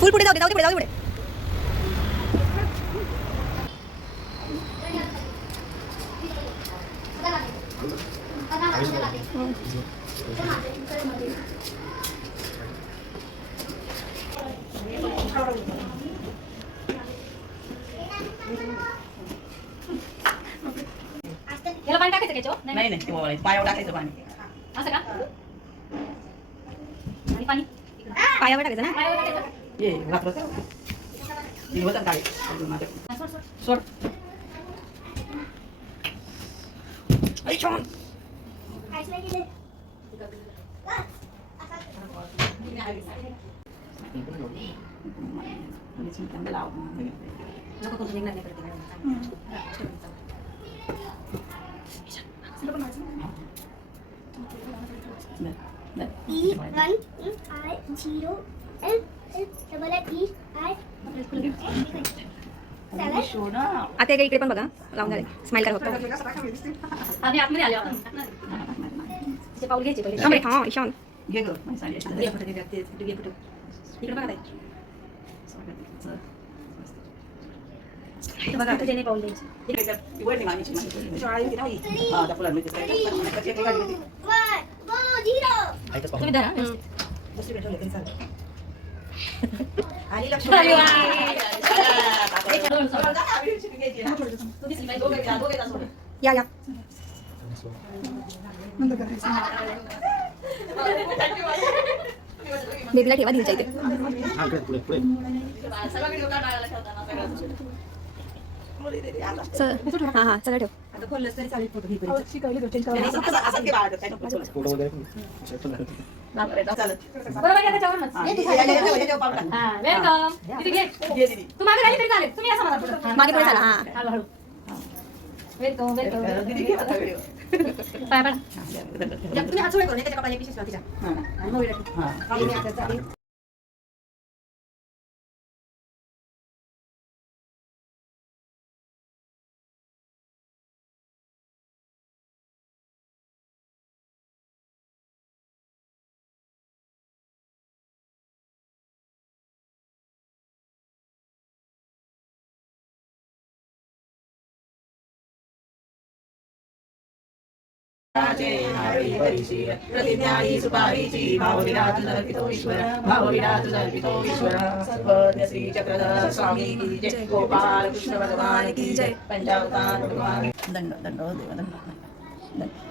फुल पुढे जाऊ दे, जाऊ दे पुढे, जाऊ दे पुढे. याला पाणी टाकायचं त्याच्यावर? नाही नाही, ते ओवाळायचं, पायावर टाकायचं पाणी. असं का? आणि पाणी पायावर टाकायचं ना. पायावर टाकायचं. ये वापरत ती वजन काय सोड, सोड. सोड. आई छान. नको करू, निघणार नाही परत ते. आता इकडे पण बघा, लावून झाले. स्माइल करा फक्त. आम्ही आतमध्ये आले आपण. तिचे पाऊल घ्यायचे पहिले. थांब रे, हा ईशान. घे गं, माझी साडी अशी घे फोटो, घे फोटो. घे फोटो. इकडे बघा ताई. इकडे बघा, तुझे नाही पाऊल द्यायचे. ती वर नाही मामीची, माझी शाळा येते ना ही. हा, त्या फुलांमध्ये ते काय करतात, कशी काय काढली होती. तुम्ही धरा. दुसरीकडे ठेवलं तरी चालेल. आणि अरे वा. या या. बेबीला ठेवा दिलच्या इथे. हा हा सगळं ठेव. आता खोललंस तरी चालेल, फोटो घे. शिकवली तो चेंज आणि करायला. असं ते बाळा, काय नको बरोबर चालेल. आहे त्याच्यावरूनच. हा, ये तू याच्यावर पावडा. हा, वेलकम. इथे घे. घे दीदी. तू मागे राहिली तरी चालेल. तुम्ही असं मला पुढं. मागे पुढे चला, हा. हळूहळू. Welcome, welcome. दीदी घे आता व्हिडिओ. पाय पडा. तुम्ही हात सोडा करून त्याच्या कपाळाला पिशवी तिच्या. हा. आणि मग विडा. हा. प्रतिज्ञाही सुपारीची भावविरात अर्पितो ईश्वर भावविरात अर्पितो ईश्वर सर्वज्ञ श्री चक्रधर स्वामी की जय गोपाल कृष्ण भगवान की जय पंचावतार भगवान दंड दंड देव दंड